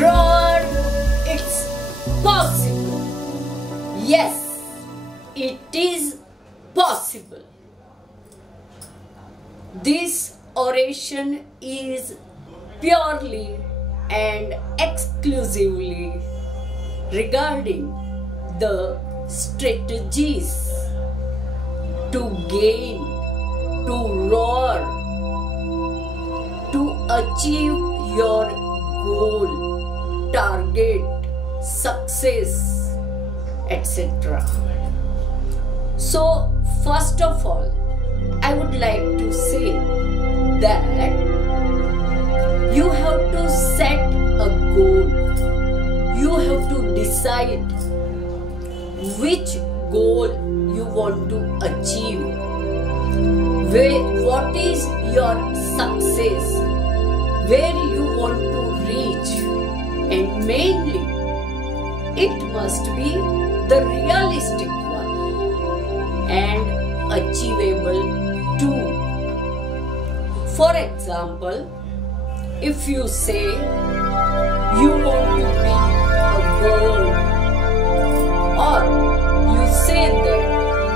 Roar, it's possible. Yes, it is possible. This oration is purely and exclusively regarding the strategies to gain, to roar, to achieve your goal, target, success, etc. So, first of all, I would like to say that you have to set a goal. You have to decide which goal you want to achieve. What is your success? Where you want to reach? And mainly, it must be the realistic one and achievable too. For example, if you say you want to be a bird, or you say that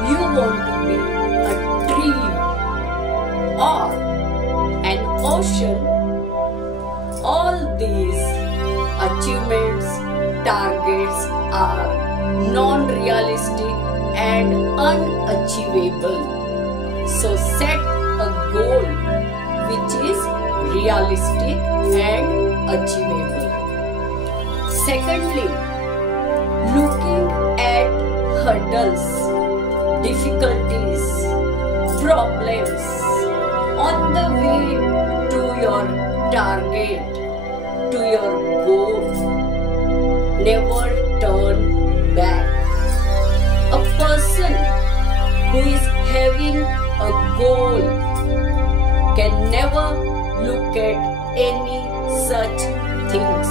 you want to be a tree or an ocean, all these achievements, targets are non-realistic and unachievable. So set a goal which is realistic and achievable. Secondly, looking at hurdles, difficulties, problems on the way to your target, to your goal. Never turn back. A person who is having a goal can never look at any such things.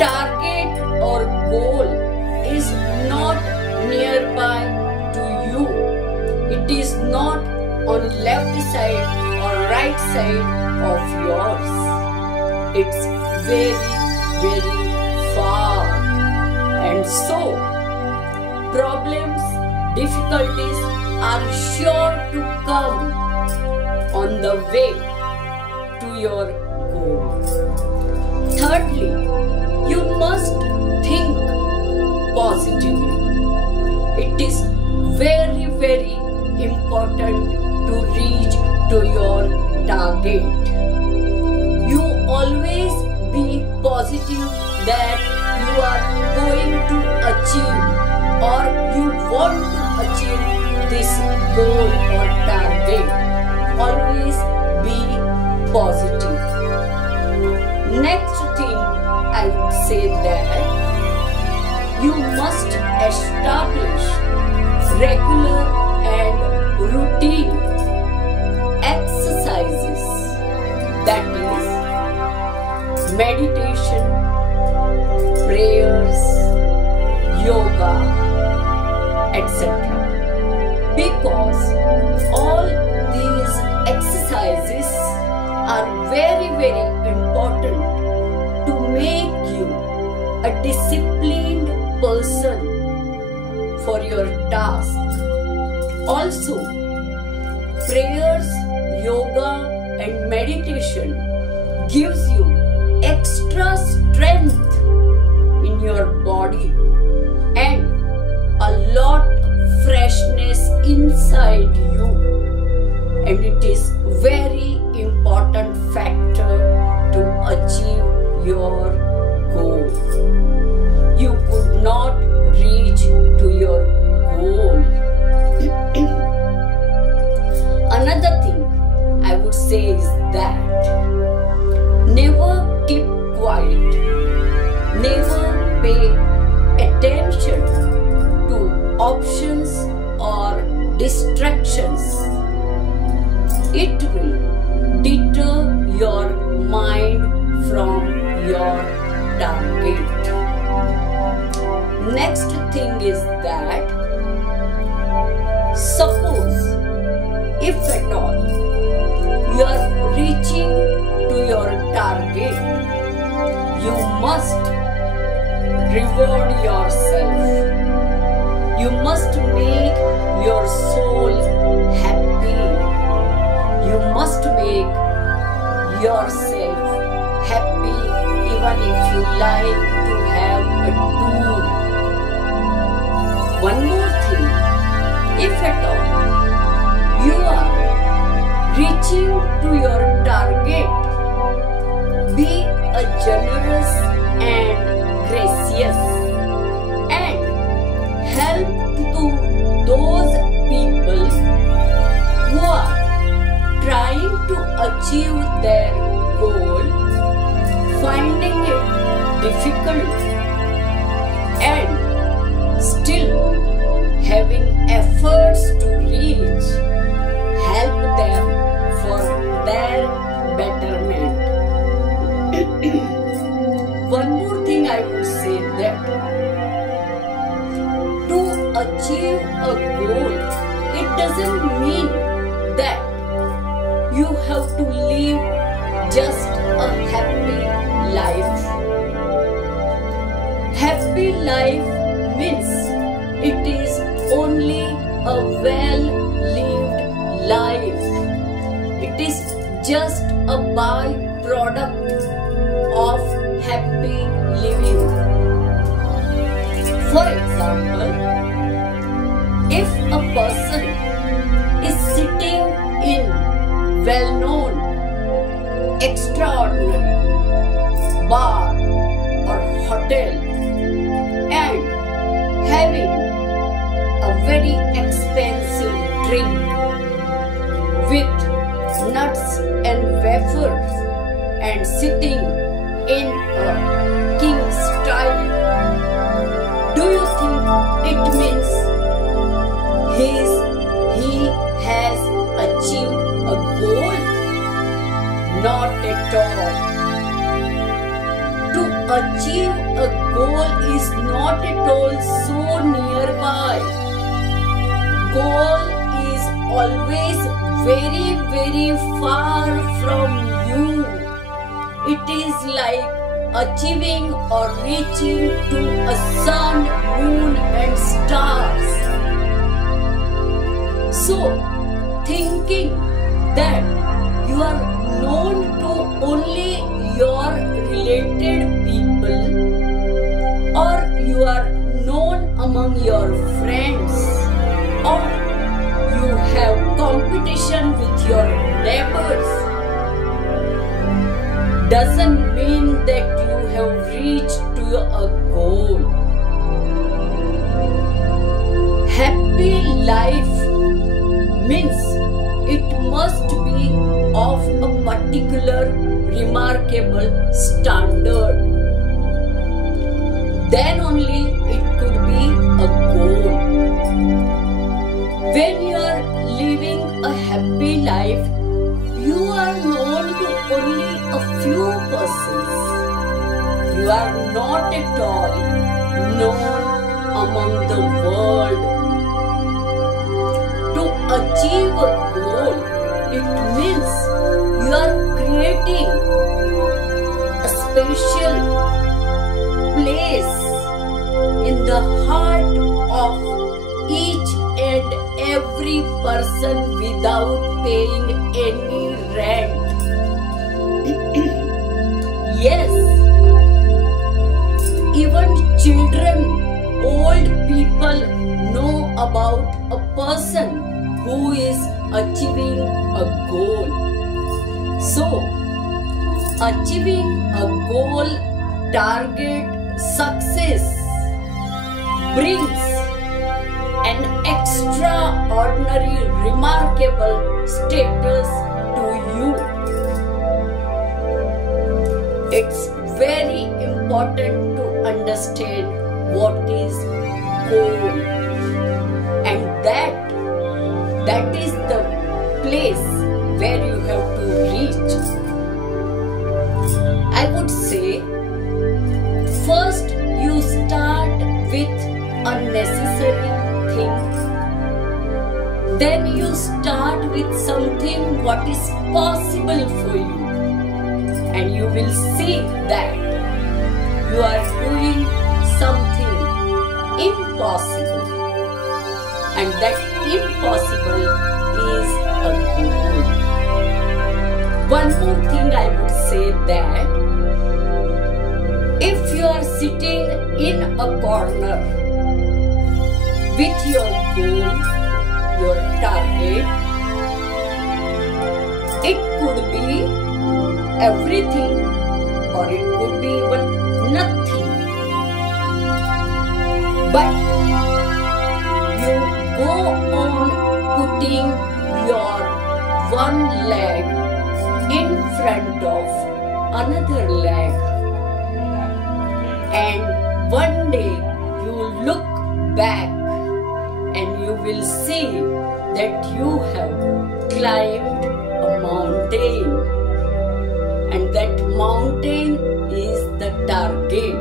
Target or goal is not nearby to you. It is not on left side or right side of yours. It's very, very far. And so, problems, difficulties are sure to come on the way to your goal. Thirdly, you must think positively. It is very, very important to reach to your target. You always be positive that you are going to achieve or you want to achieve this goal or target. Always be positive. Next thing I would say that you must establish regular and routine exercises, that is meditation, prayers, yoga, etc. Because all these exercises are very, very important to make you a disciplined person for your task. Also, prayers, yoga and meditation gives you extra strength in your body and a lot of freshness inside you, and it is very important factor to achieve your goal. You could not reach to your goal. Another thing I would say is that never keep quiet, never pay attention to options or distractions. It will deter your mind from your target. Next thing is that suppose if at all you are reaching to your must reward yourself. You must make your soul happy. You must make yourself happy even if you like to have a tour. One more thing, if at all you are reaching to your target, be a generous and gracious and help to those people who are trying to achieve their goal, finding it difficult and still having efforts to reach. Help them for their betterment. One more thing I would say, that to achieve a goal, it doesn't mean that you have to live just a happy life. Happy life means it is only a well-lived life. It is just a byproduct of happy living. For example, if a person is sitting in well-known, extraordinary bar or hotel and having a very expensive drink with nuts and wafers and sitting in a king style, do you think it means he has achieved a goal? Not at all. To achieve a goal is not at all so nearby. Goal is always very, very far from you. It is like achieving or reaching to a sun, moon and stars. So, thinking that you are known to only your related people or you are known among your friends or you have competition with your neighbors doesn't mean that you have reached to a goal. Happy life means it must be of a particular remarkable standard. Then only it could be a goal. When you are living a happy life, you are known to only a few persons. You are not at all known among the world. To achieve a goal, it means you are creating a special place in the heart of each and every person without paying any rent. Yes, even children, old people know about a person who is achieving a goal. So, achieving a goal, target, success brings an extraordinary, remarkable status to you. It's very important to understand what is goal, and that is the place where you have to reach. I would say first you start with a necessary thing. Then you start with something what is possible for you. And you will see that you are doing something impossible, and that impossible is a goal. One more thing I would say, that if you are sitting in a corner with your goal, your target, it could be everything or it could be even nothing. But you go on putting your one leg in front of another leg, and one day you look back and you will see that you have climbed a mountain, and that mountain is the target.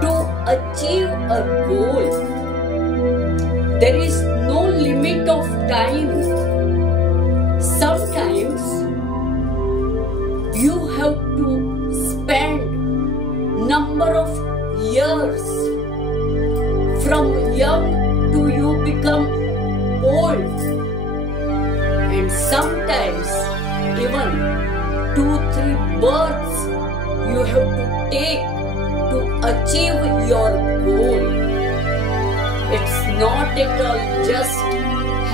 To achieve a goal, there is no limit of time. Sometimes you have to spend number of years from young to you become old, and sometimes even 2-3 births you have to take to achieve your goal. It's not at all just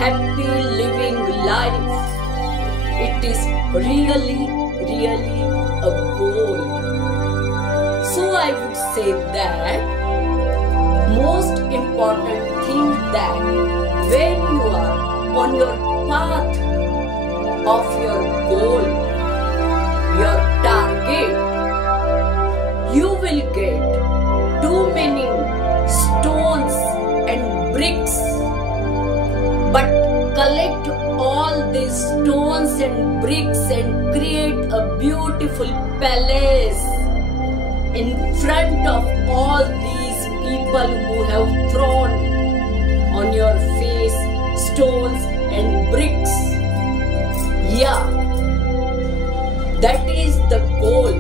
happy living life. It is really a goal. So I would say that most important thing, that when you are on your path of your goal, your target, you will get too many stones and bricks, but collect all these stones and bricks and create a beautiful palace in front of all these people who have thrown on your face stones and bricks. Yeah, that is the goal.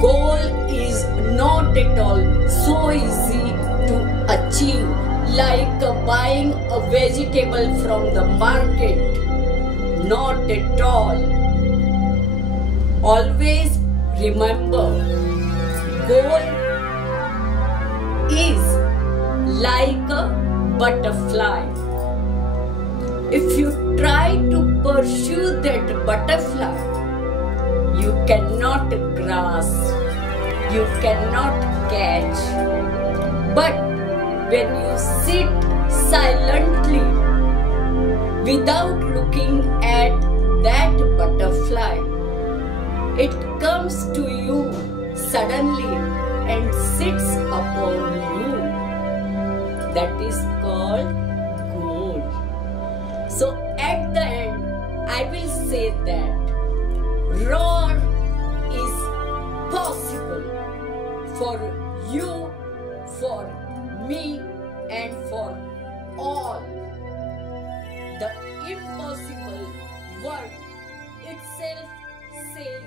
Goal is not at all so easy to achieve, like buying a vegetable from the market. Not at all. Always remember, goal is like a butterfly. If you try to pursue that butterfly, you cannot grasp, you cannot catch. But when you sit silently without looking at that butterfly, it comes to you suddenly and sits upon you. That is called goal. So at the end, I will say that roar is possible for you, for me, and for all. The impossible word itself says